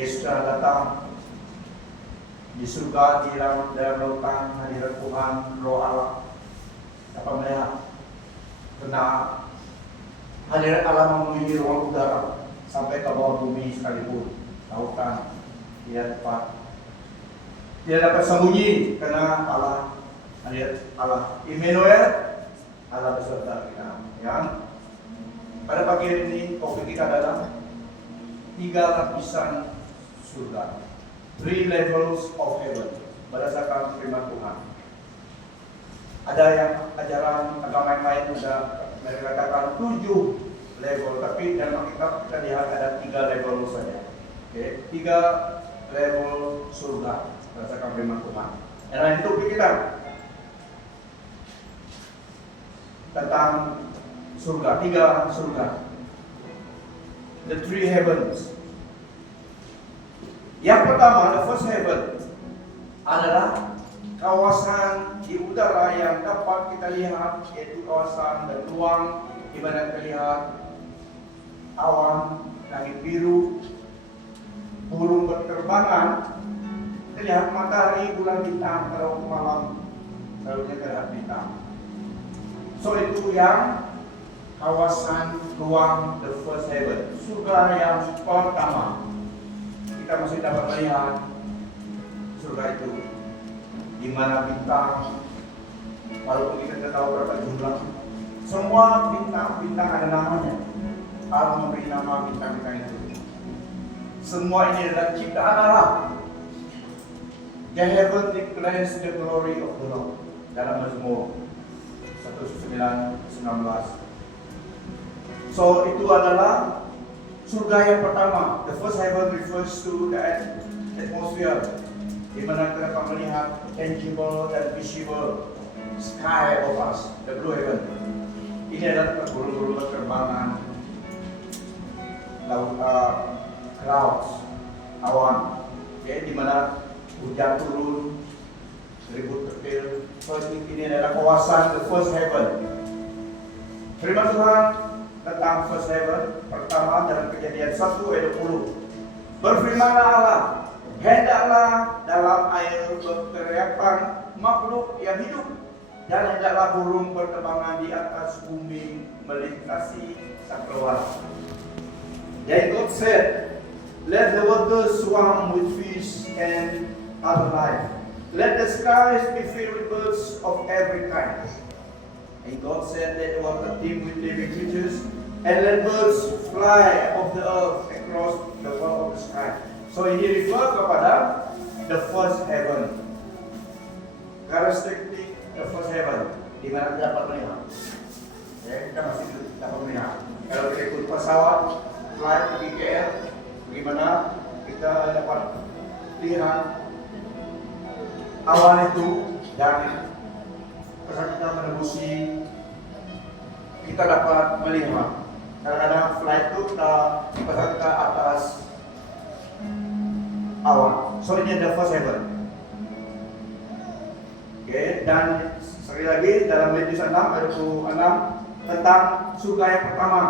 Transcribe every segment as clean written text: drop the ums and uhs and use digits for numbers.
Yesus telah datang di surga, di dalam lautan hadirat Tuhan, Roh Allah dapat melihat. Karena hadirat Allah memenuhi ruang udara sampai ke bawah bumi sekalipun, lautan tidak dapat sembunyi karena Allah, hadirat Allah Immanuel, Allah beserta kita. Ya. Pada pagi hari ini topik kita adalah 3 lapisan surga, 3 levels of heaven, berdasarkan firman Tuhan. Ada yang ajaran agama yang lain sudah mengatakan 7 level, tapi dalam Alkitab kita lihat ada 3 level saja. Oke, 3 level surga berdasarkan firman Tuhan. Dan lain topik kita tentang surga, 3 surga, the 3 heavens. Yang pertama, the first heaven adalah kawasan di udara yang dapat kita lihat, yaitu kawasan dan ruang di mana kita lihat awan, langit biru, burung berterbangan, kita lihat matahari, bulan, bintang, kalau malam selalunya terlihat bintang. So itu yang kawasan ruang the first heaven, surga yang pertama. Kita masih dapat melihat surga itu di mana bintang, walaupun kita tidak tahu berapa jumlah, semua bintang-bintang ada namanya. Allah memberi nama bintang-bintang itu. Semua ini adalah ciptaan Allah. The heaven declares the glory of the Lord, dalam Mazmur 119. So itu adalah surga yang pertama. The first heaven refers to the atmosphere, di mana kita akan melihat tangible dan visible sky of us, the blue heaven. Ini adalah burung-burung berterbangan, clouds, awan, di mana hujan turun, ribut kecil. So ini adalah kawasan the first heaven. Firman Tuhan tentang first heaven pertama dalam Kejadian 1 ayat 20. Berfirmanlah Allah, hendaklah dalam air berteriakan makhluk yang hidup, dan hendaklah burung berterbangan di atas bumi melintasi cakrawala. Then God said, let the waters swarm with fish and other life. Let the skies be filled with birds of every kind. And God said, let the water teem with living creatures, and let birds fly of the earth across the wall of the sky. So ini refer kepada the first heaven. Characteristic the first heaven, di mana kita dapat melihat. Kita masih dapat melihat. Kalau kita ikut pesawat, flight pergi KL, bagaimana kita dapat lihat awan itu dan saat kita menembusi, kita dapat melihat. Kadang-kadang flight itu kita pasang ke atas awan. So ini the first heaven. Oke, dan sekali lagi dalam Matius 6 ayat 26 tentang surga yang pertama.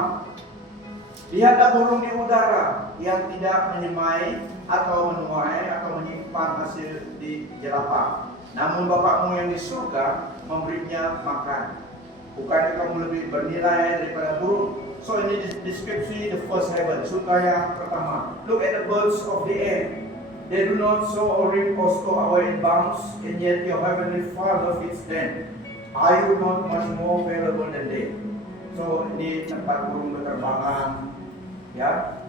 Lihatlah burung di udara yang tidak menyemai atau menuai atau menyimpan hasil di jerapah. Namun Bapakmu yang di surga memberinya makan. Bukankah kamu lebih bernilai daripada burung? So ini deskripsi the first heaven, surga yang pertama. Look at the birds of the air. They do not sow or reap or store away in barns, and yet your heavenly Father feeds them. Are you not much more valuable than they? So ini tempat burung berterbangan, ya.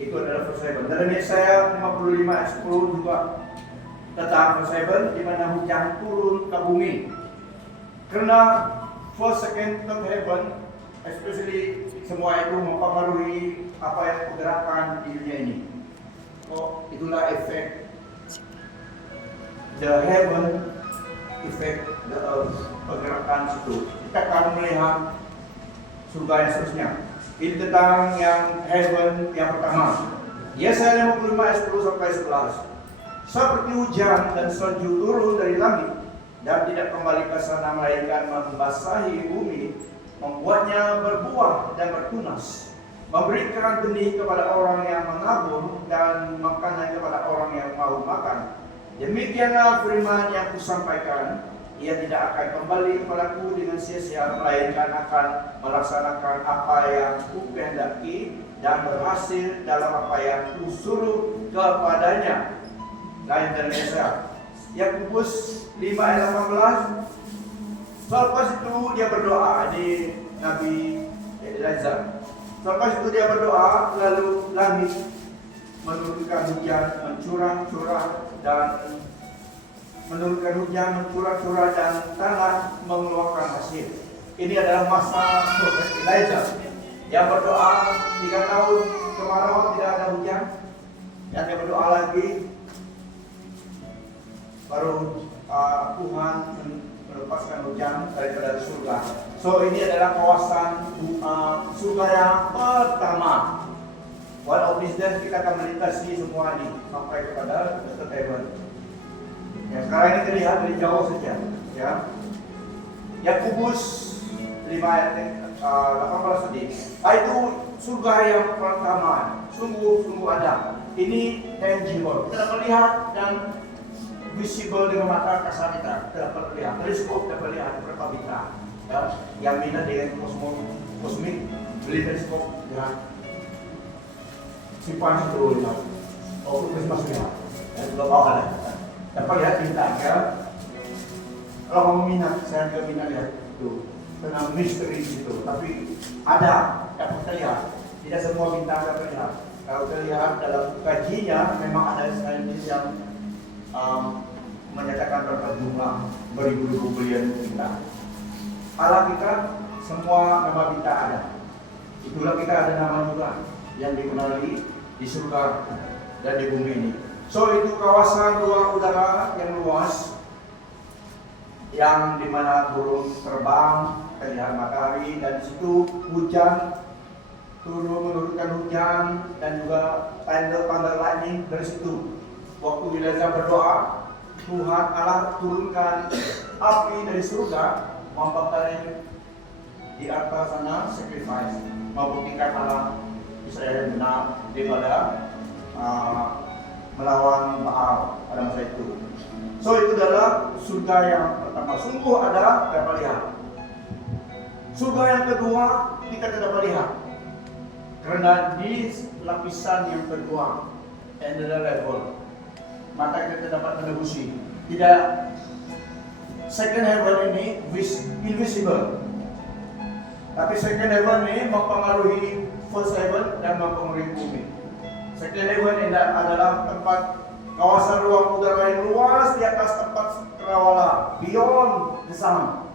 Itu adalah first heaven. Dalam Yesaya 55 ayat 10 juga tentang first heaven, di mana hujan turun ke bumi. Karena first, second, third heaven, especially semua itu mempengaruhi apa yang pergerakan di dunia ini. So itulah efek the heaven, efek the earth, pergerakan situ. Kita akan melihat surga yang seterusnya. Ini tentang yang heaven yang pertama. Yesaya 55 ayat 10 sampai 11. Seperti hujan dan salju turun dari langit dan tidak kembali ke sana melainkan membasahi bumi, membuatnya berbuah dan bertunas, memberikan benih kepada orang yang menabur dan makanan kepada orang yang mau makan. Demikianlah firman yang kusampaikan, ia tidak akan kembali kepadaku dengan sia-sia, melainkan akan melaksanakan apa yang kukehendaki dan berhasil dalam apa yang kusuruh kepadanya. Lain dari Yesaya. Yakobus 5 ayat 18. Selepas itu dia berdoa di Nabi Elijah. Selepas itu dia berdoa, lalu langit menurunkan hujan, mencurah-curah dan tanah mengeluarkan hasil. Ini adalah masa Prophet Elijah yang berdoa 3 tahun kemarau tidak ada hujan. Yang dia berdoa lagi, baru Tuhan melepaskan hujan daripada surga. So ini adalah kawasan surga yang pertama. One of these days kita akan melintasi semua ini sampai kepada the heaven. Ya, sekarang ini terlihat dari jauh saja. Ya. Yakobus 5 ayat 18 tadi. Itu surga yang pertama. Sungguh ada. Ini tangible. Kita dapat lihat dan visible dengan mata kasar kita. Kita dapat lihat. Teleskop dapat lihat berapa bintang. Ya. Yang minat dengan kosmik beli teleskop. Ya. Simpan itu. Waktu Christmas ya. Dan juga bawa ada. Dapat lihat bintang ya. Kalau kamu minat, saya juga minat lihat itu tentang misteri itu. Tapi ada dapat kita lihat. Tidak semua bintang dapat lihat. Kalau kita lihat dalam kajinya, memang ada saintis yang menyatakan berapa jumlah beribu-ribu bilion bintang. Allah kita semua nama bintang ada. Itulah kita ada nama juga yang dikenali di surga dan di bumi ini. So itu kawasan ruang udara yang luas, yang dimana burung terbang, terlihat matahari, dan di situ hujan turun menurunkan hujan dan juga tanda-tanda lightning dari situ. Waktu Elijah berdoa, Tuhan Allah turunkan api dari surga, membakar di atas sana sacrifice, membuktikan Allah Israel benar daripada melawan Baal pada masa itu. So itu adalah surga yang pertama. Sungguh ada dapat lihat. Surga yang kedua kita tidak dapat lihat. Karena di lapisan yang kedua, another level, mata kita dapat menebusi. Tidak, second heaven ini invisible. Tapi second heaven ini mempengaruhi first heaven dan mempengaruhi bumi. Second heaven ini adalah tempat kawasan ruang udara yang luas di atas tempat cakrawala, beyond the sun.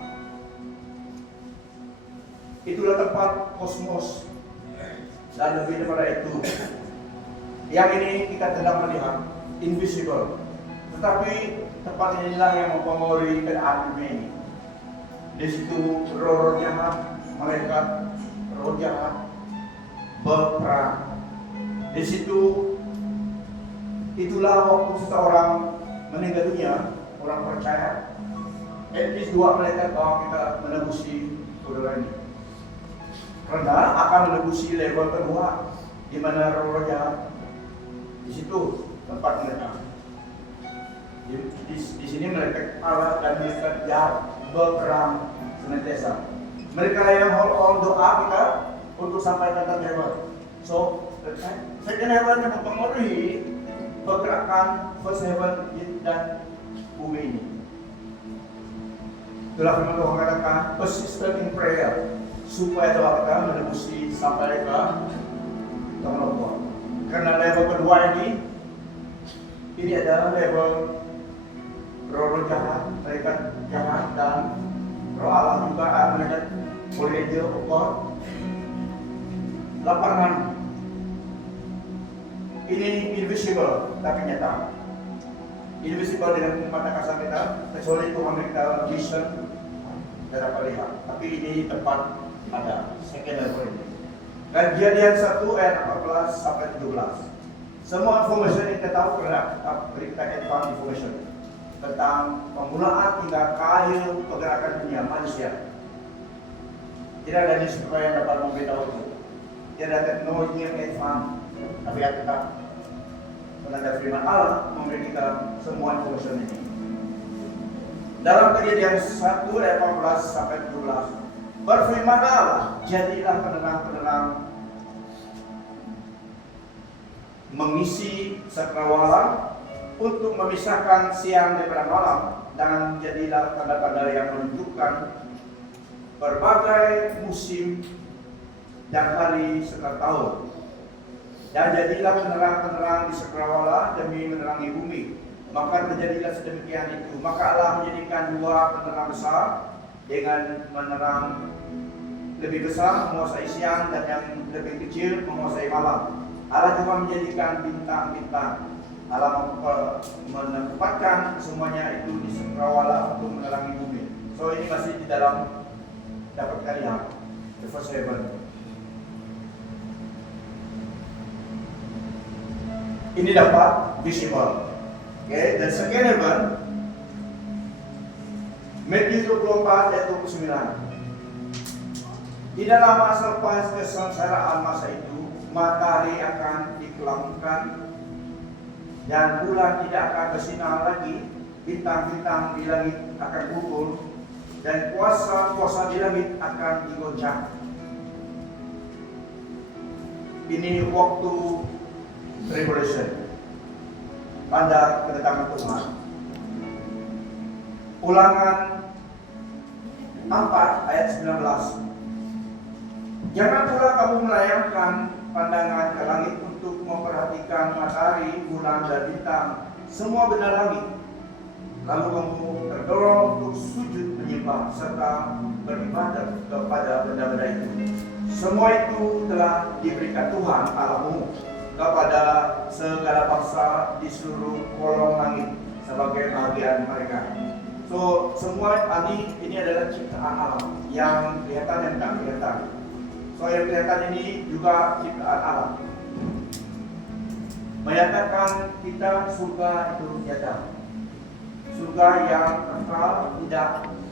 Itulah tempat kosmos. Dan lebih daripada itu, yang ini kita tidak melihat, invisible. Tetapi tempat inilah yang mempengaruhi keadaan dunia ini. Di situ roh jahat, malaikat roh jahat berperang. Di situ itulah waktu seseorang meninggal dunia, orang percaya, at least 2 malaikat bawa kita menebusi udara ini. Karena akan menebusi level kedua, di mana roh jahat. Di situ tempat mereka. Di sini mereka Allah dan mereka jahat berperang senantiasa. Mereka yang hold on doa kita untuk sampai ke level. So, second heaven yang mempengaruhi pergerakan first heaven dan bumi ini. Itulah firman Tuhan katakan, persistent in prayer, supaya doa kita menebusi sampai ke Tuhan Allah. Karena level kedua ini adalah level roh jahat, mereka jahat dan roh Allah juga mereka boleh dia lapangan. Ini invisible tapi nyata. Invisible dengan mata kasar kita, kecuali Tuhan kita vision tidak dapat lihat. Tapi ini tempat ada second level ini. Kejadian 1 ayat 14 sampai 17. Semua information yang kita tahu karena berita advance information tentang penggunaan hingga akhir pergerakan dunia manusia. Tidak ada newspaper yang dapat memberitahu itu. tiada teknologi yang advance, tapi tetap menanda firman Allah memberi kita semua informasi ini. Dalam Kejadian 1 ayat 14 sampai 17, berfirman Allah, jadilah penerang-penerang mengisi cakrawala untuk memisahkan siang daripada malam, dan jadilah tanda-tanda yang menunjukkan berbagai musim dan hari serta tahun. Dan jadilah penerang-penerang di cakrawala demi menerangi bumi. Maka terjadilah sedemikian itu. Maka Allah menjadikan dua penerang besar dengan menerang lebih besar menguasai siang dan yang lebih kecil menguasai malam. Allah juga menjadikan bintang-bintang. Allah menempatkan semuanya itu di cakrawala untuk menerangi bumi. So ini masih di dalam dapat kita lihat the first heaven. Ini dapat visible. Okay, dan second heaven, Matius 24 ayat 29. Tidak lama selepas kesengsaraan masa itu, matahari akan dikelamkan dan bulan tidak akan bersinar lagi, bintang-bintang di langit akan gugur, dan kuasa-kuasa di langit akan digoncang. Ini waktu tribulation, tanda kedatangan Tuhan. Ulangan 4 ayat 19. Jangan pula kamu melayangkan pandangan ke langit untuk memperhatikan matahari, bulan, dan bintang, semua benda langit. Lalu kamu terdorong untuk sujud menyembah serta beribadah kepada benda-benda itu. Semua itu telah diberikan Tuhan Allahmu kepada segala bangsa di seluruh kolong langit sebagai bagian mereka. So semua ini adalah ciptaan Allah yang kelihatan dan tak kelihatan. So yang kelihatan ini juga ciptaan Allah. Menyatakan kita surga itu nyata. Surga yang kekal tidak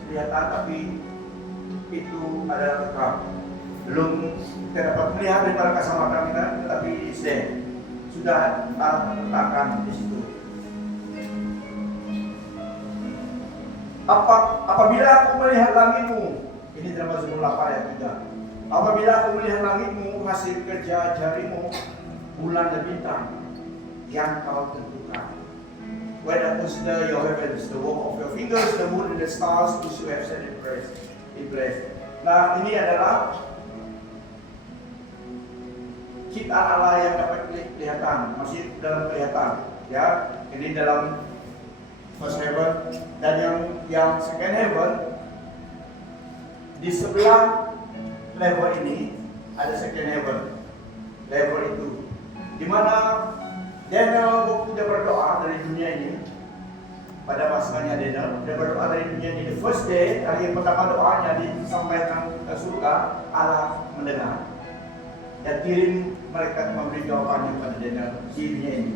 kelihatan tapi itu adalah kekal. Belum kita dapat melihat daripada kacamata kita, tetapi sudah letakkan di situ. Apabila aku melihat langitmu, ini dalam Mazmur 8 ayat 3. Apabila aku melihat langitmu, hasil kerja jarimu, bulan dan bintang yang kau tentukan. When I consider your heavens, the work of your fingers, the moon and the stars which you have set in place. Nah, ini adalah ciptaan Allah yang dapat kelihatan, masih dalam kelihatan, ya. Ini dalam first heaven, dan yang second heaven di sebelah level ini ada second heaven, level itu, di mana Daniel waktu dia berdoa dari dunia ini, pada masanya Daniel dia berdoa dari dunia ini, the first day, hari yang pertama doanya disampaikan ke surga, Allah mendengar dan kirim mereka memberi jawabannya pada Daniel di dunia ini.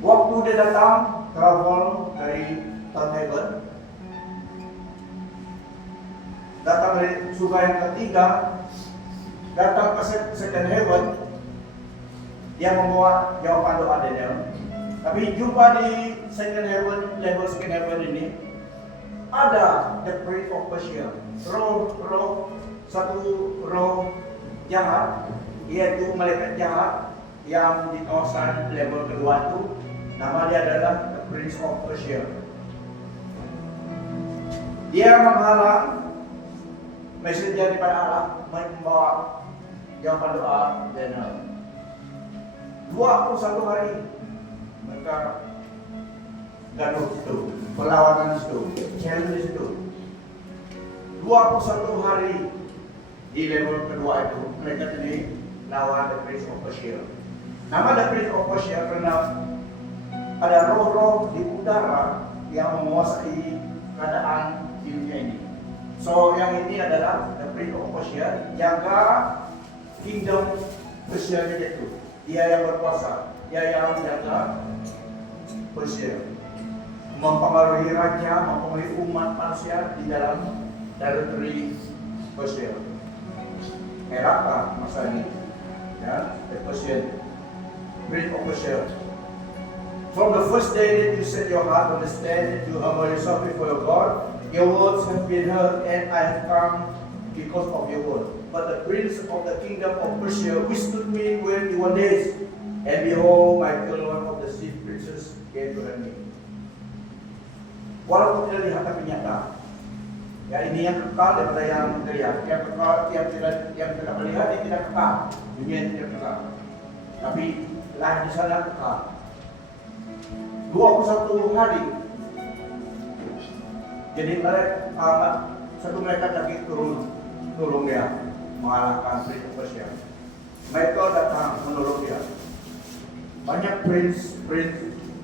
Waktu dia datang travel dari third heaven, datang dari surga yang ketiga, datang ke second heaven, dia membawa jawaban doa Daniel. Tapi jumpa di second heaven, level second heaven ini ada the prince of Persia, satu roh jahat, yaitu malaikat jahat yang di kawasan level kedua itu, nama dia adalah the prince of Persia. Dia menghalang messenger daripada Allah membawa jawaban doa Daniel. 21 hari mereka gaduh situ, perlawanan situ, challenge situ. 21 hari di level kedua itu mereka ini lawan the prince of Persia. Nama the prince of Persia karena ada roh-roh di udara yang menguasai keadaan di dunia ini. So yang ini adalah the prince of Persia, jaga kingdom Persia itu. Dia yang berkuasa, dia yang menjaga Persia, mempengaruhi raja, mempengaruhi umat manusia di dalam territory Persia. Heraklah masa ini. Ya, the Persian, Prince of Persia. From the first day that you set your heart on the stand that you humble yourself before your God, your words have been heard, and I have come because of your word. But the prince of the kingdom of Persia withstood me 21 days, and behold, Michael, one of the chief princes, came to help me. Walaupun tidak lihat tapi nyata. Ya, ini yang kekal daripada yang terlihat. Yang kekal, yang tidak melihat, ini tidak kekal. Dunia ini tidak kekal. Tapi lah di sana kekal. 21 hari. Jadi satu mereka lagi turun dia mengalahkan Prince of Persia. Michael datang menolong dia. Banyak prince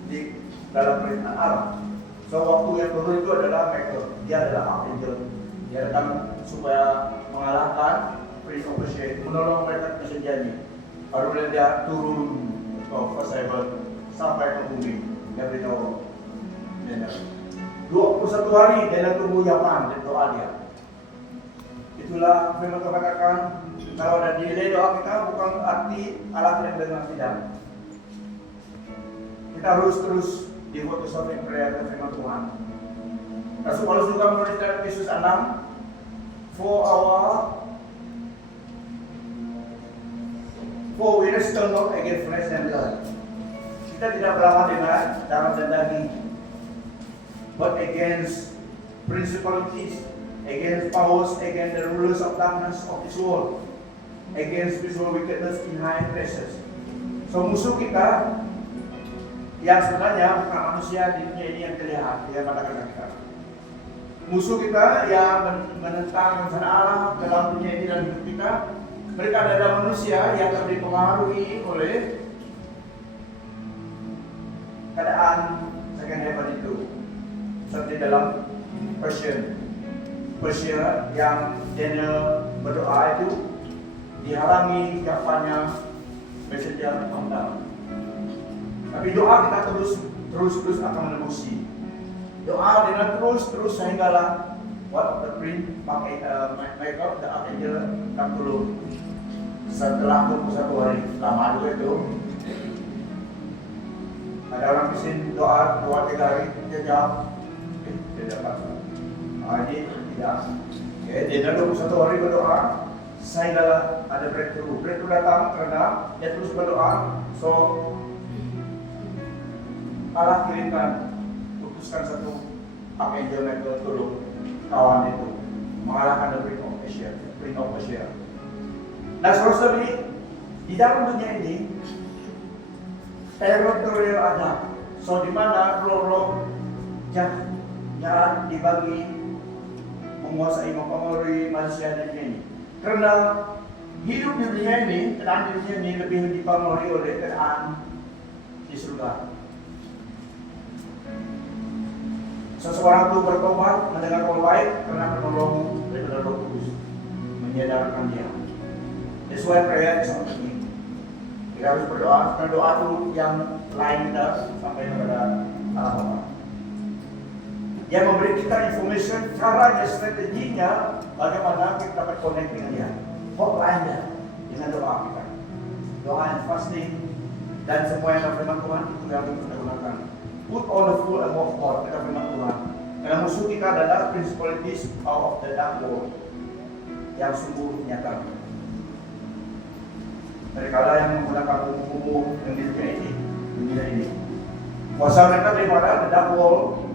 di dalam perintahan Allah. So waktu yang turun itu adalah Michael. Dia adalah archangel. Dia datang supaya mengalahkan Prince of Persia, menolong mereka perjanjian. Baru dia turun ke first heaven sampai ke bumi. Dia beritahu 21 hari dia tunggu jawaban dari doa dia. Itulah memang katakan kalau ada delay doa kita bukan arti Allah tidak dengar tidak. Kita harus terus di fokus of prayer dan firman Tuhan. Rasul Paulus juga menulis dalam Efesus 6, for we wrestle not against flesh and blood. Kita tidak berlawan dengan darah dan daging, but against principalities, against powers, against the rulers of darkness of this world, against spiritual wickedness in high places. So musuh kita yang sebenarnya bukan manusia di dunia ini yang terlihat, yang kata-kata kita. Musuh kita yang menentang rencana Allah dalam dunia ini dan hidup kita, mereka adalah manusia yang dipengaruhi oleh keadaan second heaven itu. Seperti dalam Persia yang Daniel berdoa itu dihalangi jawabannya messenger Allah. Tapi doa kita terus akan menembusi. Doa dengan terus sehinggalah one of the prince Michael the archangel datang turun. Setelah 21 hari lama juga itu ada orang bisin doa 2-3 hari dia jawab dia dapat. Ini tidak. Dia dalam 21 hari berdoa sehinggalah ada breakthrough datang karena dia terus berdoa. So Allah kirimkan, putuskan satu archangel Michael turun kawan itu mengalahkan the Prince of Persia. Nah, saudara di dalam dunia ini teritorial ada. So di mana roh-roh jahat dibagi menguasai mempengaruhi manusia di dunia ini. Karena hidup di dunia ini, keadaan di dunia ini lebih dipengaruhi oleh keadaan di surga. Seseorang itu bertobat, mendengar kabar baik karena penolong daripada Roh Kudus menyadarkan dia. That's why prayer is so penting. Kita harus berdoa, karena doa itu yang lain kita sampai kepada Allah Bapa. Dia memberi kita information, caranya, strateginya, bagaimana kita dapat connect dengan dia. Hotline-nya dengan doa kita. Doa and fasting dan semua yang firman Tuhan itu yang kita gunakan. Put on the full armor of God, kata firman Tuhan. Karena musuh kita adalah principalities of the dark world yang sungguh nyata. Mereka yang menggunakan umum yang di dunia ini. Kuasa mereka daripada the dark world,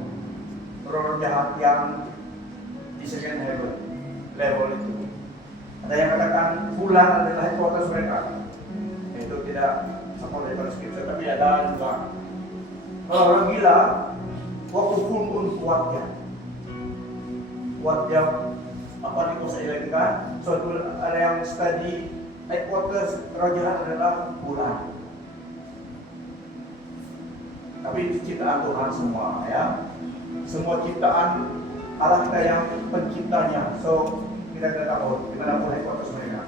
roh jahat yang di second heaven level itu. Ada yang katakan bulan adalah headquarters mereka. Itu tidak sama daripada skripsi, tapi ada juga. Kalau orang gila, waktu full pun kuatnya apa dikuasai lagi kan? Suatu ada yang study headquarters kerajaan adalah bulan. Tapi ciptaan Tuhan semua ya, semua ciptaan Allah kita yang penciptanya. So kita tidak tahu di mana pun headquarters mereka.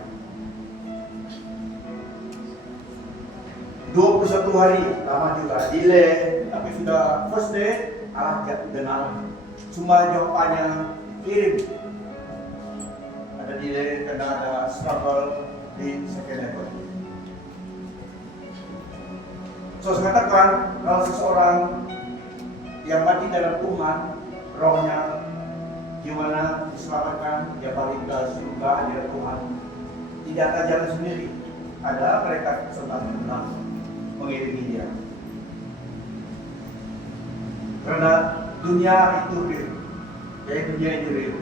21 hari lama juga delay, tapi sudah first day Allah dengar cuma jawabannya kirim. Ada delay karena ada struggle di second level. So saya katakan kalau seseorang yang mati dalam Tuhan, rohnya gimana diselamatkan, dia balik ke surga hadirat Tuhan. Tidak akan jalan sendiri. Ada mereka kesempatan Tuhan mengiringi dia. Karena dunia itu real, jadi dunia itu real.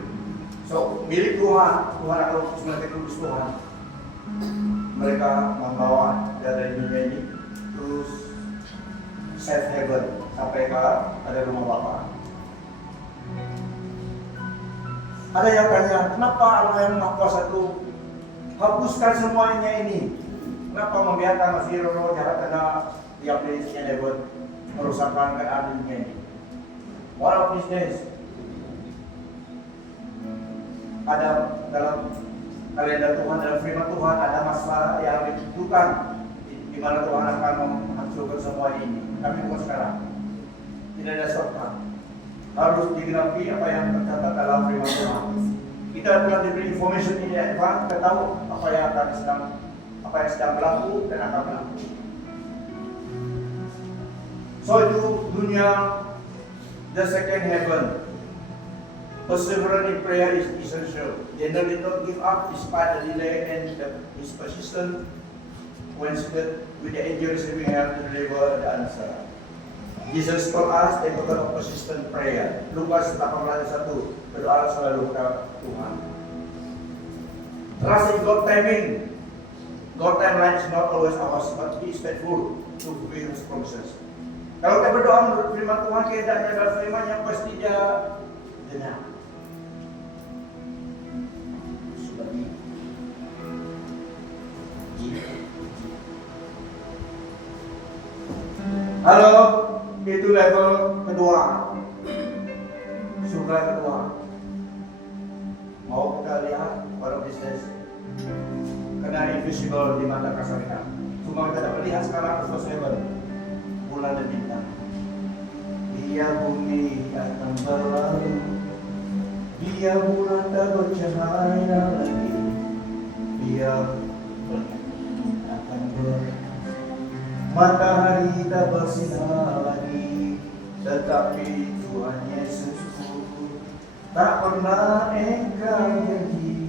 So milik Tuhan, Tuhan akan sebenarnya kudus Tuhan. Mereka membawa dari dunia ini terus safe haven sampai ke ada rumah Bapa. Ada yang tanya, kenapa Allah yang Maha Kuasa itu hapuskan semuanya ini? Kenapa membiarkan masih roh jahat karena dia placenya dapat merusakkan keadaan dunia ini? One of these days, ada dalam kalender Tuhan, dalam firman Tuhan ada masa yang ditentukan di mana Tuhan akan menghancurkan semua ini. Tapi bukan sekarang. Tidak ada shortcut. Harus digenapi apa yang tercatat dalam firman Tuhan. Kita telah diberi information ini advance, kita tahu apa yang sedang berlaku dan akan berlaku. So itu dunia, the second heaven. Perseverance in prayer is essential. Daniel did not give up despite the delay and his persistent coincided with the angel receiving help to deliver the answer. Jesus told us the importance of persistent prayer. Lukas 18:1, berdoa selalu kepada Tuhan. Trust in God's timing. God's timeline is not always ours, but He is faithful to fulfill His promises. Kalau kita berdoa menurut firman Tuhan, kehendaknya dalam firman yang pasti dia benar. Halo, itu level kedua, surga kedua. Mau kita lihat pada bisnis, karena invisible di mata kasar kita. Cuma kita dapat lihat sekarang first level, bulan dan bintang. Biar bumi akan berlalu, biar bulan tak bercahaya lagi, biar akan matahari tak bersinar lagi, tetapi Tuhan Yesus tak pernah ingkar janji.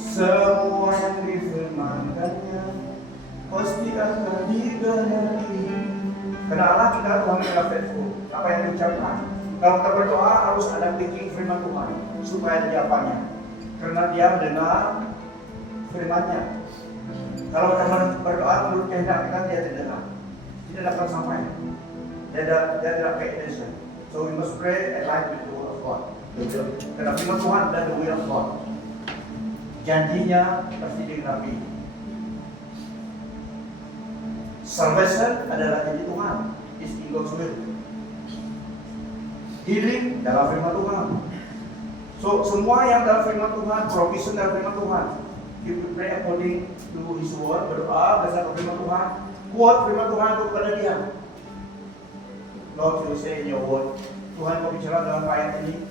Semua yang difirmankannya pasti akan digenapi. Karena Allah kita Tuhan kita faithful. Apa yang diucapkan. Kalau kita berdoa harus ada thinking firman Tuhan supaya ada jawabannya. Karena dia mendengar firman-Nya. Kalau teman berdoa menurut kehendak kita, dia tidak dapat sampai. Dia tidak pay attention. So we must pray and like with the word of God. Karena firman Tuhan dan the will of God. Janjinya pasti digenapi. Salvation adalah janji Tuhan. Is in God's will. Healing dalam firman Tuhan. So semua yang dalam firman Tuhan, provision dalam firman Tuhan. You pray according to His word, berdoa berdasarkan firman Tuhan, quote firman Tuhan kepada dia. Lord, you say in your word, Tuhan mau bicara dalam ayat ini,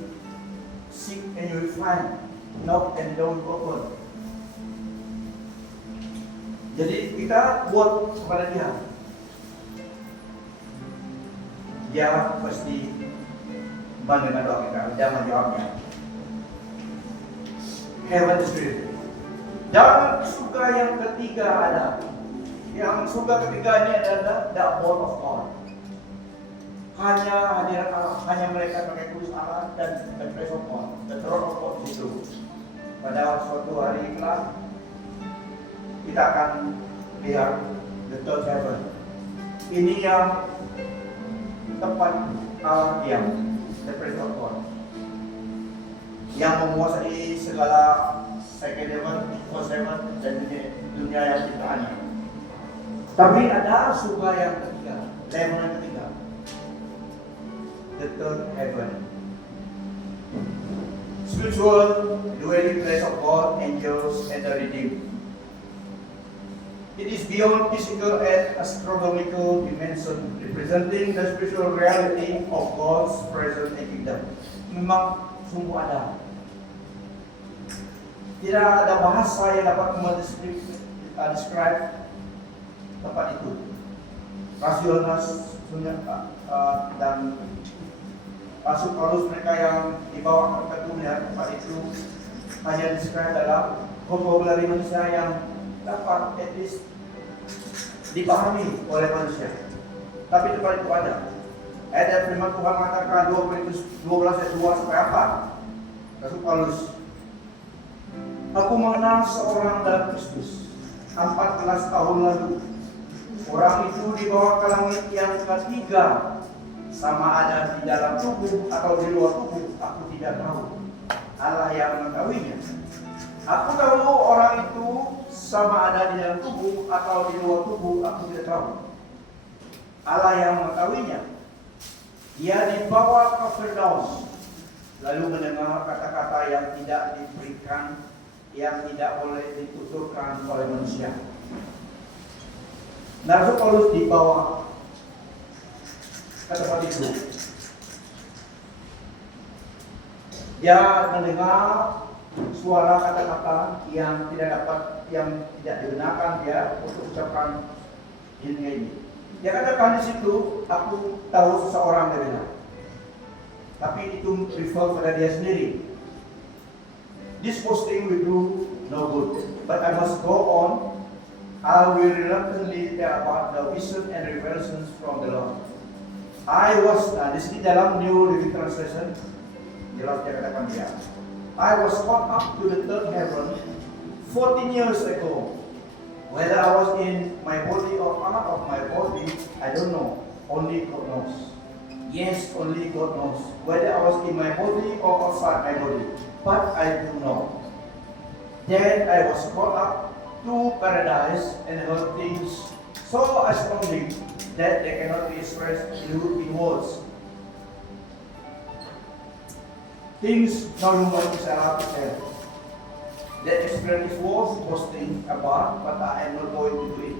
seek and you will find, knock and the door will open. Jadi kita buat kepada dia, dia pasti mendengar doa kita, dia menjawabnya. Heaven is real. Dan surga yang ketiga ada. Yang surga ketiga ini adalah the abode of God. Hanya hadirat Allah, hanya mereka pakai kudus Allah dan the place of God, the throne of God itu. Pada suatu hari kelak kita akan lihat the third heaven. Ini yang tempat Allah diam, the place of God, yang menguasai segala second heaven, first heaven, dan dunia yang ciptaannya. Tapi ada surga yang ketiga, level yang ketiga, the third heaven. Spiritual dwelling place of God, angels, and the redeemed. It is beyond physical and astronomical dimension, representing the spiritual reality of God's presence and kingdom. Memang sungguh ada. Tidak ada bahasa yang dapat describe tempat itu. rasional dan Rasul Paulus mereka yang dibawa ke dunia tempat itu hanya disebutkan dalam vocabulary manusia yang dapat at least dipahami oleh manusia. Tapi tempat itu ada. Ayat firman Tuhan mengatakan 2 Korintus 12 ayat 2 sampai 4. Rasul Paulus, aku mengenal seorang dalam Kristus 14 tahun lalu. Orang itu dibawa ke langit yang ketiga, sama ada di dalam tubuh atau di luar tubuh, aku tidak tahu. Allah yang mengetahuinya. Aku tahu orang itu sama ada di dalam tubuh atau di luar tubuh, aku tidak tahu. Allah yang mengetahuinya. Dia dibawa ke Firdaus, lalu mendengar kata-kata yang tidak diberikan, yang tidak boleh dituturkan oleh manusia. Rasul Paulus dibawa ke tempat itu. Dia mendengar suara kata-kata yang tidak digunakan dia untuk ucapkan ini. Dia katakan di situ, aku tahu seseorang dari mana. Tapi itu refer pada dia sendiri. This posting will do no good, but I must go on. I will reluctantly tell about the vision and revelations from the Lord. Di sini dalam New Living Translation, jelas dia katakan dia. I was caught up to the third heaven 14 years ago. Whether I was in my body or out of my body, I don't know. Only God knows. Yes, only God knows. Whether I was in my body or outside my body. But I do know. Then I was caught up to paradise and heard things so astounding that they cannot be expressed in words. Things no human is allowed to tell. That experience is worth boasting about, but I am not going to do it.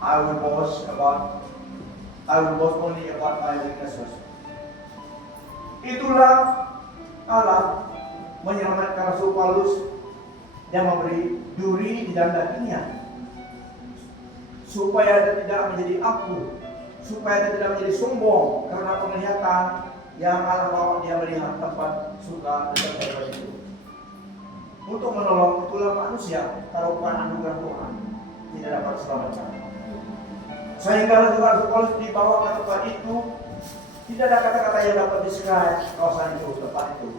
I will boast only about my weaknesses. Itulah Allah menyelamatkan Rasul Paulus dan memberi duri di dalam dagingnya, supaya dia tidak menjadi aku, supaya dia tidak menjadi sombong karena penglihatan yang Allah bawa dia melihat tempat surga dan tempat itu. Untuk menolong itulah manusia, kalau bukan anugerah Tuhan tidak dapat diselamatkan. Sehingga Rasul Paulus dibawa ke tempat itu, tidak ada kata-kata yang dapat describe kawasan itu, tempat itu.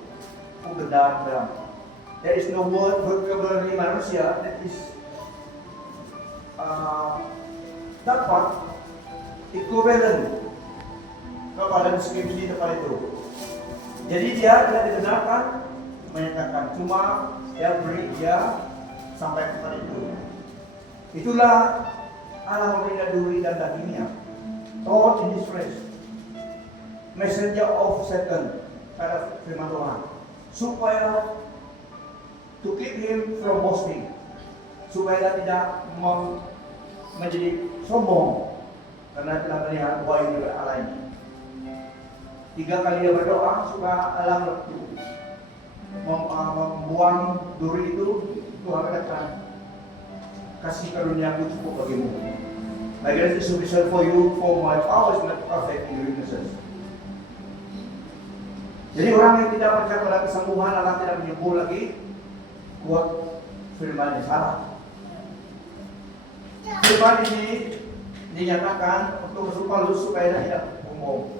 Benar. There is no word vocabulary manusia that is dapat equivalent kepada deskripsi tempat itu. Jadi dia tidak dibenarkan menyatakan, cuma dia sampai ke tempat itu. Itulah Allah memberi duri dan dagingnya. Thought in his flesh. Messenger of Satan, kata firman Tuhan, supaya to keep him from boasting, supaya dia tidak menjadi sombong karena telah melihat bahwa ini Allah ini. 3 kali dia berdoa supaya Allah membuang duri itu. Tuhan katakan, kasih karunia-Ku cukup bagimu. My grace is sufficient for you, for my power is not perfect in your weaknesses. Jadi orang yang tidak percaya pada kesembuhan, Allah tidak menyembuh lagi, buat firman yang salah. Firman ini dinyatakan untuk Rasul Paulus supaya dia tidak bohong.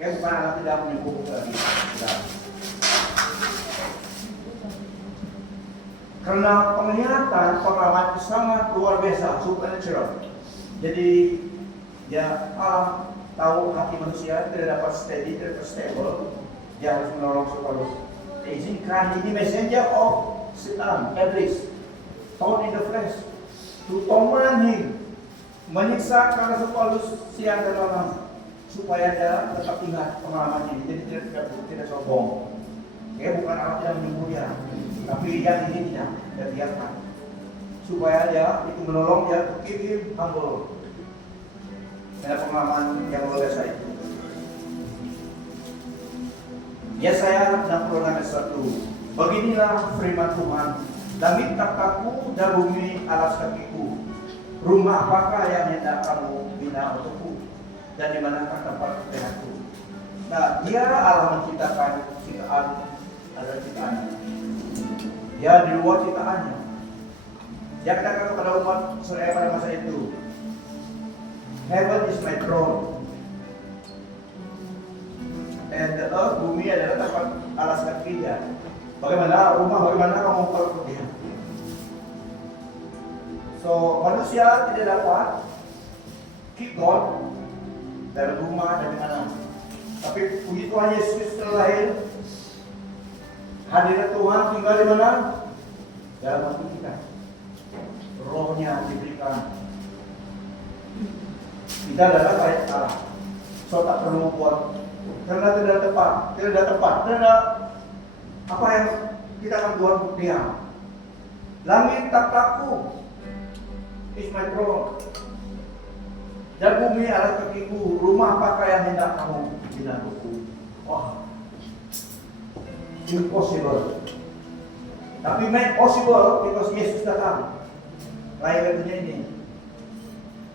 Ya, supaya Allah tidak menyembuh lagi. Karena penglihatan pengalaman sangat luar biasa, supernatural. Jadi dia tahu hati manusia tidak dapat steady, tidak stable. Dia harus menolong Paulus. Izinkan ini messenger of Satan, Iblis, thorn in the flesh, to torment him, menyiksa karena Paulus siang dan malam, supaya dia tetap ingat pengalaman ini, jadi tidak sombong. Ya, bukan Allah tidak menyembuh dia, tapi yang ini tidak biarkan, supaya dia itu menolong dia, to keep him humble. Ada pengalaman yang luar biasa itu. Yesaya 66 ayat 1. Beginilah firman Tuhan, langit takhtaku dan bumi alas kakiku. Rumah apakah yang hendak kamu bina untukku? Dan di manakah tempat kediamanku? Nah, dia Allah menciptakan ciptaan, ada ciptaannya. Dia di luar ciptaannya. Dia katakan kepada umat Israel pada masa itu, Heaven is my throne, and the earth, bumi adalah tempat alas kaki dia. Bagaimana kamu perlu dia? So, manusia tidak dapat keep God dari rumah dan mana. Tapi puji Tuhan, Yesus telah lahir, hadirat Tuhan tinggal di mana? Dalam hati kita. Rohnya diberikan. Kita adalah bait Allah. So tak perlu buat karena tidak tepat. Karena apa yang kita akan buat dia. Langit takhtaku, is my throne. Dan bumi adalah kakiku. Rumah apakah yang hendak kamu bina untukku? Wah, impossible. Tapi made possible because Yesus datang. Lahir ke dunia ini,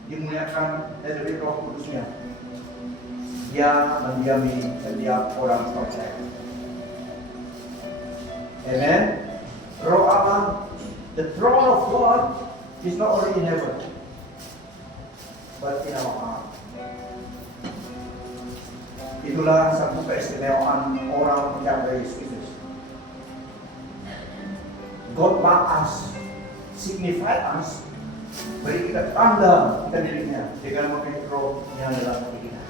dimuliakan dari Roh Kudusnya. Dia mendiami setiap orang percaya. Amen. Roh Allah, the throne of God is not only in heaven, but in our heart. Itulah satu keistimewaan orang percaya Yesus Kristus. God mark us, signify us, beri kita tanda kita dirinya dengan memberi roh yang dalam hati kita.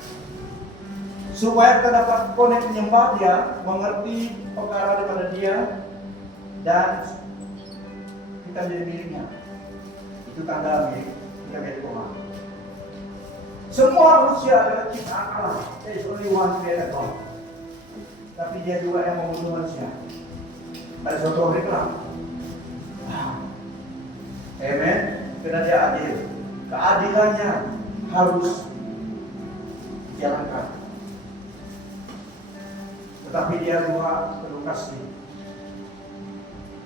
Supaya kita dapat connect menyembah dia, mengerti perkara daripada dia, dan kita menjadi miliknya. Itu tanda milik kita menjadi Tuhan. Semua manusia adalah ciptaan Allah. There is only one creator God. Tapi dia juga yang membunuh manusia. Pada suatu hari kelak. Amen. Karena dia adil. Keadilannya harus dijalankan. Tetapi dia juga perlu kasih.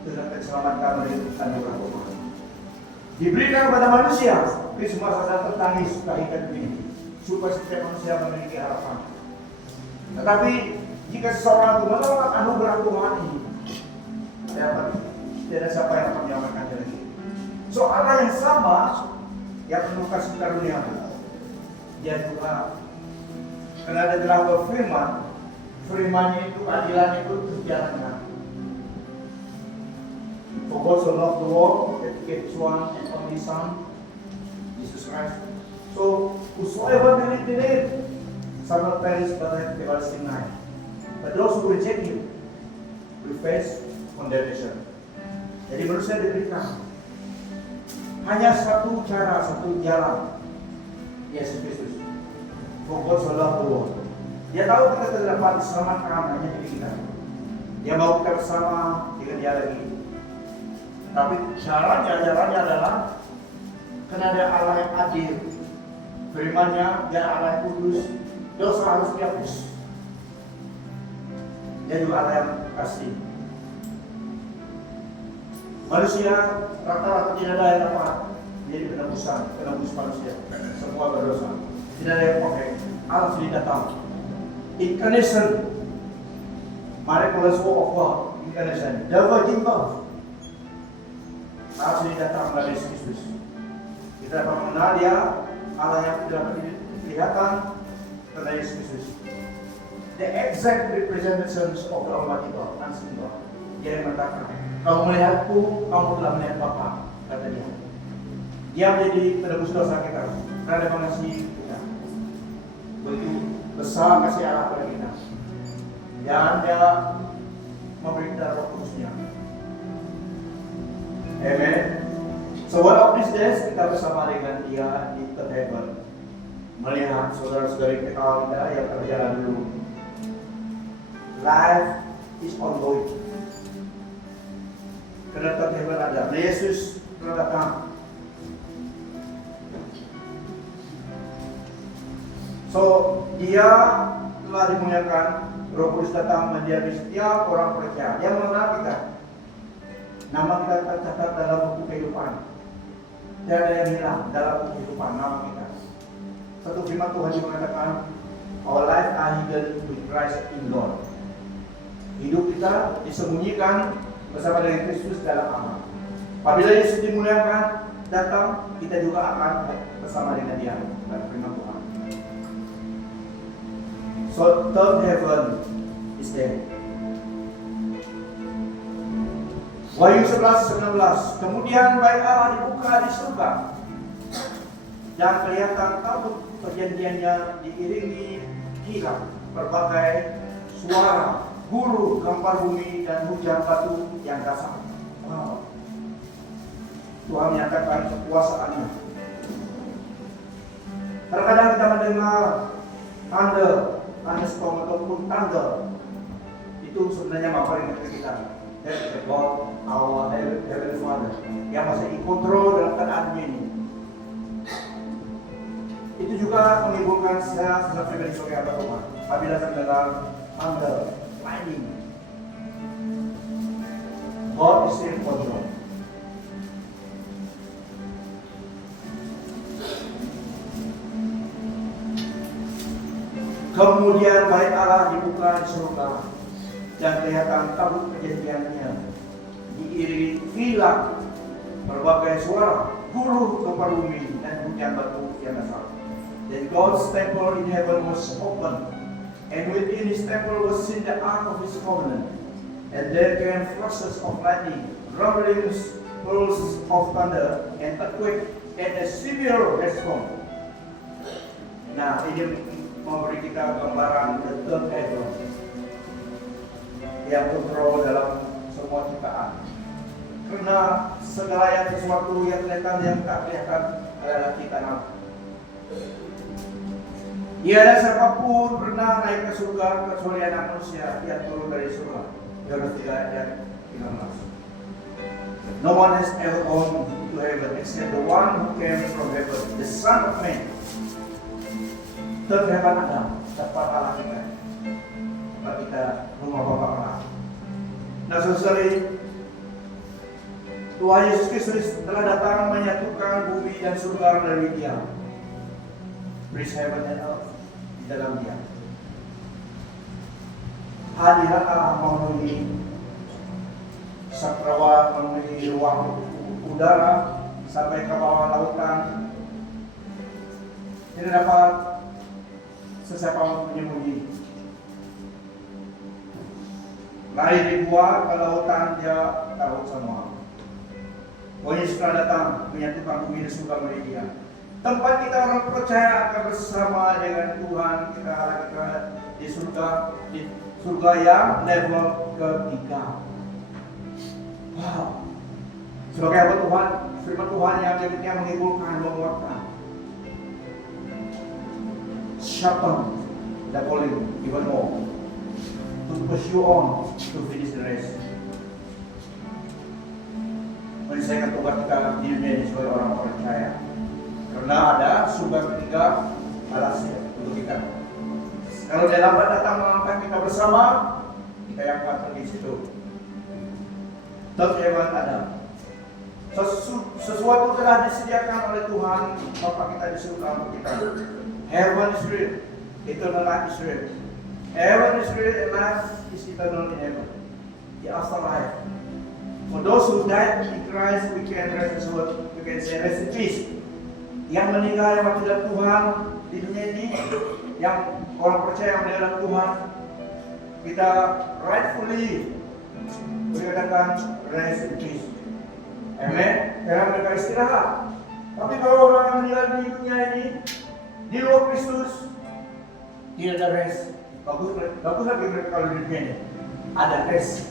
Dengan keselamatan dari anugerah Tuhan. Diberikan kepada manusia. Tapi semua sadar tertangis kehidupan ini. Supaya setiap manusia memiliki harapan. Tetapi jika seseorang itu menolak anugerah Tuhan ini, tidak ada siapa yang akan menyelamatkannya lagi. So Allah yang sama yang penuh kasih karunia, dia juga karena ada dalam berfirman, firman-Nya itu keadilan itu terjalankan. For God so loved the world that He gave His one and only Son, Jesus Christ. So whosoever believe in Him shall not perish but have everlasting life. But those who reject Him will face condemnation. Jadi manusia diberikan hanya satu cara, satu jalan, Yesus Kristus. For God so loved the world. Dia tahu kita tidak dapat diselamatkan hanya diri kita. Dia mau kita bersama dengan Dia lagi. Tapi jalannya adalah karena dia Allah yang adil, firman-Nya dia Allah yang kudus, dosa harus dihapus. Dia juga Allah yang kasih. Manusia rata-rata tidak ada yang dapat menjadi penebus manusia. Semua berdosa. Tidak ada yang pakai. Allah sudah datang. Incarnation. Miraculous work of God. Incarnation. The virgin birth. Allah sudah datang dari Yesus Kristus. Kita dapat mengenal Dia, Allah yang tidak kelihatan pada Yesus Kristus. The exact representations of the Almighty God, unseen God. Dia yang mengatakan, "Kamu melihatku, kamu telah melihat Bapa," kata Dia. Dia menjadi penebus dosa kita karena Dia mengasihi kita. Begitu besar kasih Allah pada kita. Dan Dia memberi kita Roh Kudus-Nya. Amen. So one of these days kita bersama dengan Dia di heaven, melihat saudara-saudari kita yang berjalan dulu. Life is ongoing. Karena heaven ada. Yesus telah datang. So Dia telah dimuliakan. Roh Kudus datang menjadi setiap orang percaya. Dia mengenal kita. Nama kita tercatat dalam buku kehidupan. tiada yang hilang dalam kehidupan nama kita. Satu firman Tuhan juga mengatakan, our life are hidden with Christ in Lord. Hidup kita disembunyikan bersama dengan Kristus dalam amal. Apabila Yesus dimuliakan datang, kita juga akan bersama dengan Dia dalam firman Tuhan. So third heaven is there. Wahyu 11:19. Kemudian bait Allah dibuka di surga, dan kelihatan tabut perjanjiannya diiringi kilat berbagai suara, guru, gempar bumi, dan hujan batu yang dasar. Wow. Tuhan menyatakan kekuasaannya. Terkadang kita mendengar thunderstorm ataupun thunder. Itu sebenarnya memperingatkan kita. That's the God, our Heavenly Father, yang masih kontrol dalam keadaan ini. Itu juga menimbulkan saya pribadi sebagai hamba Tuhan. Apabila saya mendengar thunder, lightning, God is in control. Kemudian bait Allah dibuka di surga, dan kelihatan tabut perjanjiannya diiringi kilat berbagai suara, guru, gempar bumi, dan hujan batu yang dasar. Then God's temple in heaven was opened, and within His temple was seen the ark of His covenant. And there came flashes of lightning, rumblings, peals of thunder, and earthquake, and a severe hailstorm. Nah, ini memberi kita gambaran the third heaven yang kontrol dalam semua ciptaan. Karena segala sesuatu yang kelihatan yang tak kelihatan adalah kita nama. Tiada siapapun pernah naik ke surga kecuali anak manusia yang turun dari surga. Yohanes 3:13. No one has ever gone to heaven except the one who came from heaven, the Son of Man. Third heaven ada tempat Allah kita. Tempat kita rumah Bapa Allah. Nah, saudari, Tuhan Yesus Kristus telah datang menyatukan bumi dan surga dari Dia. Bridge heaven and earth di dalam Dia. Hadirat Allah memenuhi sakrawan, memenuhi ruang udara sampai ke bawah lautan. Tidak dapat sesiapa menyembunyi. Lari dibuat ke lautan, Dia tahu semua. Tuhan Yesus telah datang menyatukan bumi dan surga milik Dia. Tempat kita orang percaya akan bersama dengan Tuhan kita di surga yang level ketiga. Wow. Sebagai hamba Tuhan, firman Tuhan yang menghiburkan, menguatkan. Sharpen the calling even more, to pursue on to finish the race. Menyelesaikan tugas kita di dunia ini sebagai orang percaya. Karena ada surga ketiga alasnya untuk kita. Kalau dia lambat datang mengangkat kita bersama, kita yang akan pergi situ. Third heaven ada. Sesuatu telah disediakan oleh Tuhan Bapa kita di surga untuk kita. Heaven is real, eternal life is real. Heaven is real and life is eternal in heaven. The afterlife. For those who died in Christ, we can rest assured, we can say rest in peace. Yang meninggal yang mati dalam Tuhan di dunia ini, yang orang percaya yang meninggal dalam Tuhan, kita rightfully berkatakan rest in peace. Amen. Karena mereka istirahat. Tapi kalau orang yang meninggal di dunia ini di luar Kristus, tidak ada rest. Bagus lagi mereka kalau di dunia ini ada rest.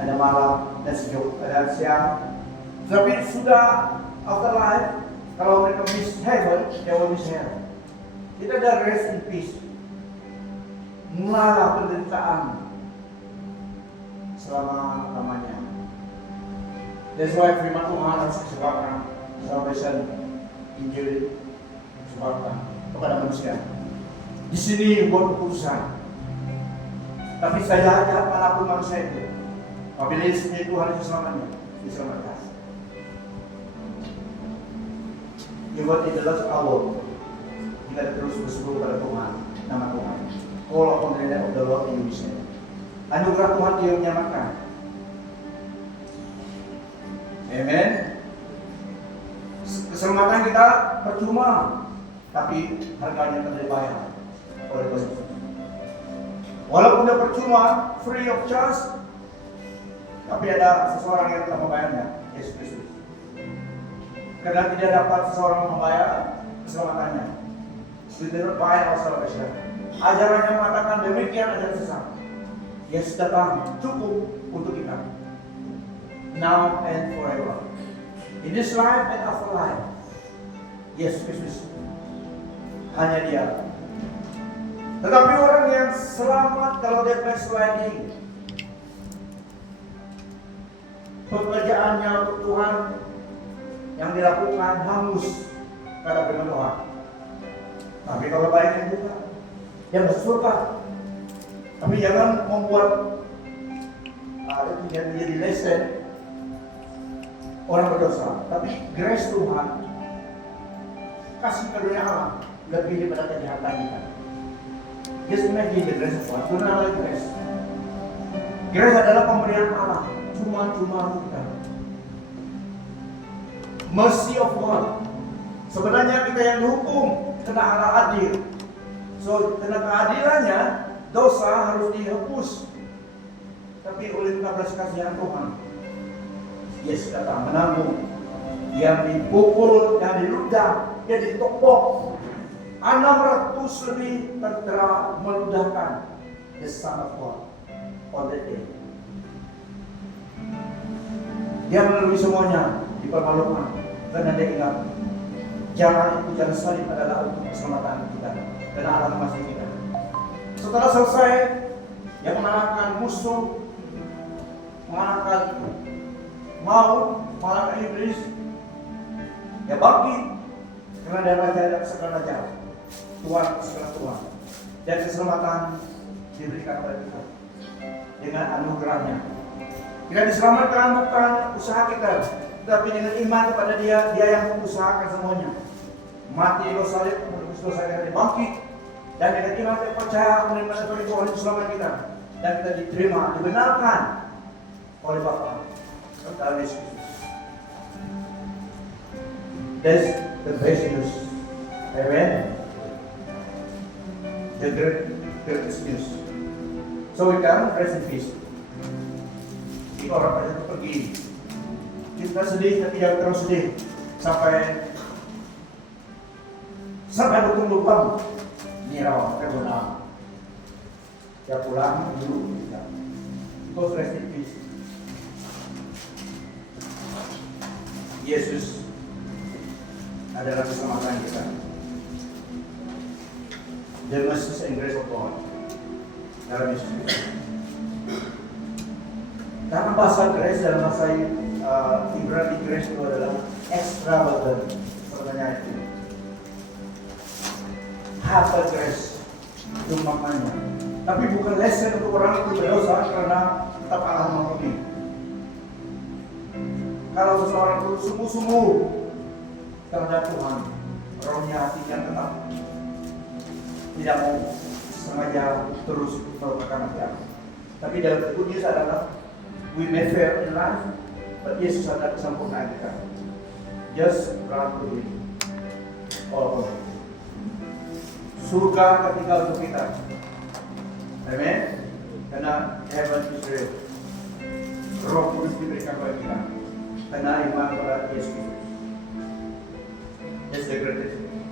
Ada malam dan sejuk, ada siang. Tapi sudah afterlife, kalau mereka miss heaven, they will miss hell. Tidak ada rest in peace. Mulailah penderitaan selama-lamanya. That's why firman Tuhan harus disebarkan, salvation, Injil disebarkan kepada manusia. Di sini buat keputusan. Tapi saya ajak manapun manusia itu, apabila Yesus Tuhan itu selamanya diselamatkan. Even in the last hour, kita terus bersyukur pada Tuhan, nama Tuhan. Call upon the name of the Lord in His name. Anugerah Tuhan yang menyelamatkan. Amen. Keselamatan kita percuma, tapi harganya telah dibayar oleh Tuhan. Walaupun dia percuma, free of charge, tapi ada seseorang yang telah membayarnya, Yesus Kristus. Karena tidak dapat seseorang membayar keselamatannya. We did not buy our salvation. Ajarannya mengatakan demikian ajaran sesat. Yesus datang cukup untuk kita. Now and forever. In this life and after life. Yesus Kristus. Hanya Dia. Tetapi orang yang selamat kalau dia backsliding, pekerjaannya untuk Tuhan yang dilakukan hangus pada firman Tuhan. Tapi kalau baiknya juga, dia masuk surga. Tapi jangan membuat itu jadi lesson orang berdosa. Tapi grace Tuhan, kasih karunia Allah lebih daripada kejahatan kita. Just imagine the grace of God. Don't know grace. Grace adalah pemberian Allah, cuma-cuma kita. Mercy of God. Sebenarnya kita yang dihukum, kena Allah adil. So, kena keadilannya, dosa harus dihapus. Tapi oleh belas kasihan Tuhan, Yesus datang menanggung. Yang dipukul, yang diludah, yang ditopok. 600 lebih tertera meludahkan the Son of God on that day. Dia melalui semuanya, dipermalukan. Karena dia ingat, jalan salib adalah untuk keselamatan kita. Karena Allah mengasihi kita. Setelah selesai, dia mengalahkan musuh, mengalahkan maut, mengalahkan iblis. Dia bangkit karena dia raja dan segala raja, Tuhan segala Tuhan. Dan keselamatan diberikan kepada kita dengan anugerahnya. Kita diselamatkan bukan usaha kita, tapi dengan iman kepada Dia. Dia yang mengusahakan semuanya. Mati di salib, menembus dosa kita, dibangkit, dan dengan iman kita percaya menerima sebagai Tuhan dan Selamat kita, dan kita diterima, dibenarkan oleh Bapa dalam Yesus Kristus. That's the best news. Amen. The greatest news. So we can rest in peace. Jika orang pada itu pergi, kita sedih tapi jangan terus sedih sampai lubang niraw terbenam. Ya pulang dulu kita. Go rest in peace. Yesus adalah keselamatan kita. The mercy and grace of God dalam Yesus Kristus. Karena bahasa grace dalam bahasa Ibrani, grace itu adalah extravagant, sebenarnya itu. Have grace itu maknanya. Tapi bukan lesson untuk orang itu berdosa karena tetap Allah mengampuni. Kalau seseorang itu sungguh-sungguh terhadap Tuhan, rohnya hatinya tetap tidak mau sengaja terus melupakan hati. Tapi dalam good news adalah we may fail in life, but Yesus adalah kesempurnaan kita. Just run to Him. Oh, surga ketika untuk kita. Amen. Karena heaven is real. Roh Kudus diberikan kepada kita. Karena iman kepada Yesus Kristus. That's the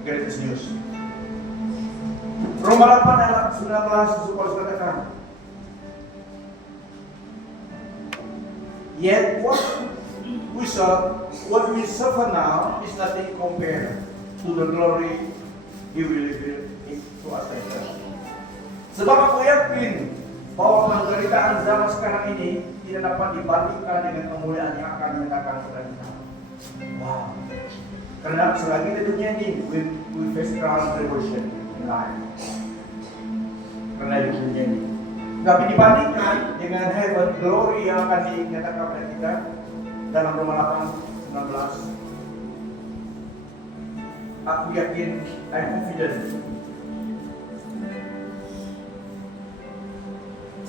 greatest news. Roma 8 ayat 19 Paulus katakan, yet what we suffer now is nothing compared to the glory He will reveal to us later. Sebab aku yakin bahwa penderitaan zaman sekarang ini tidak dapat dibandingkan dengan kemuliaan yang akan mendatang kepada kita. Wow. Karena selagi di dunia ini we face trial and tribulation in life. Karena di dunia ini. Tapi dibandingkan dengan heaven glory yang akan dinyatakan kepada kita dalam Roma 8:19. Aku yakin, I'm confident.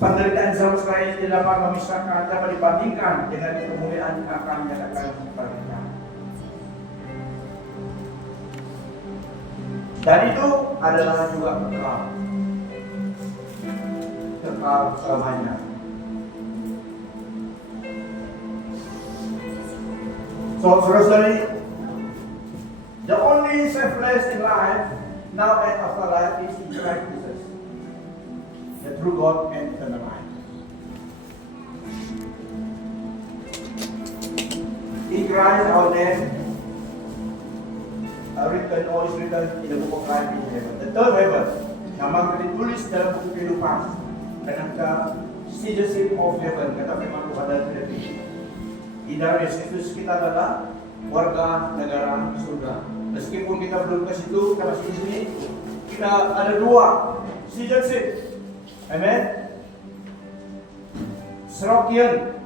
Penderitaan sama sekali tidak dapat memisahkan, dapat dibandingkan dengan kemuliaan yang akan dinyatakan kepada kita. Dan itu adalah juga kekal. Kekal selamanya. So, saudara-saudari, the only selfless in life, now and after life, is in Christ Jesus, the true God and eternal life. In Christ, our name written or is written in the book of life in heaven. The third heaven, nama kita ditulis dalam buku kehidupan, dan kita citizenship of heaven, kata firman Tuhan dalam Filipi. Di dalam Yesus Kristus kita adalah warga negara surga. Meskipun kita belum ke situ, kita masih di sini, kita ada dua citizenship. Amen. Serokian,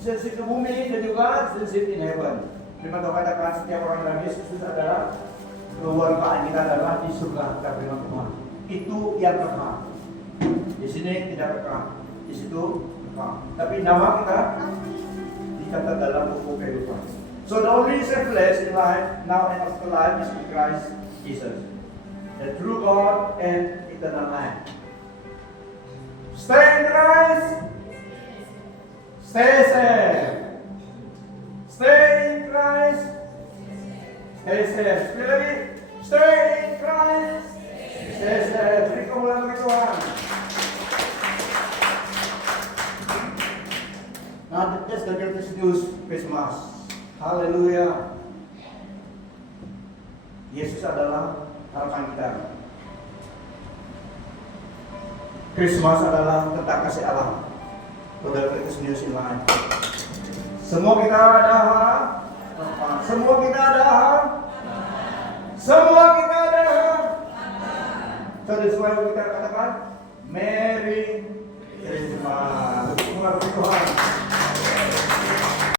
citizenship di bumi dan juga citizenship in heaven. Firman Tuhan katakan setiap orang dalam Yesus Kristus adalah kewargaan kita adalah di surga, kata firman Tuhan. Itu yang kekal. Di sini tidak kekal, di situ kekal. Tapi nama kita dicatat dalam buku kehidupan. So the only selfless in life, now and after life, is in Christ Jesus, the true God and eternal life. Stay in Christ. Stay safe. Stay in Christ. Stay safe. Sekali lagi. Stay in Christ. Stay safe. Beri kemuliaan bagi Tuhan. Now let's get to introduce Christmas. Haleluya. Yesus adalah harapan kita. Christmas adalah tentang kasih Allah. Saudara kita sendiri silakan. Semua kita ada harapan. Semua kita ada harapan. Semua kita ada harapan. Saudara semua kita katakan Merry Christmas. Terima kasih Tuhan.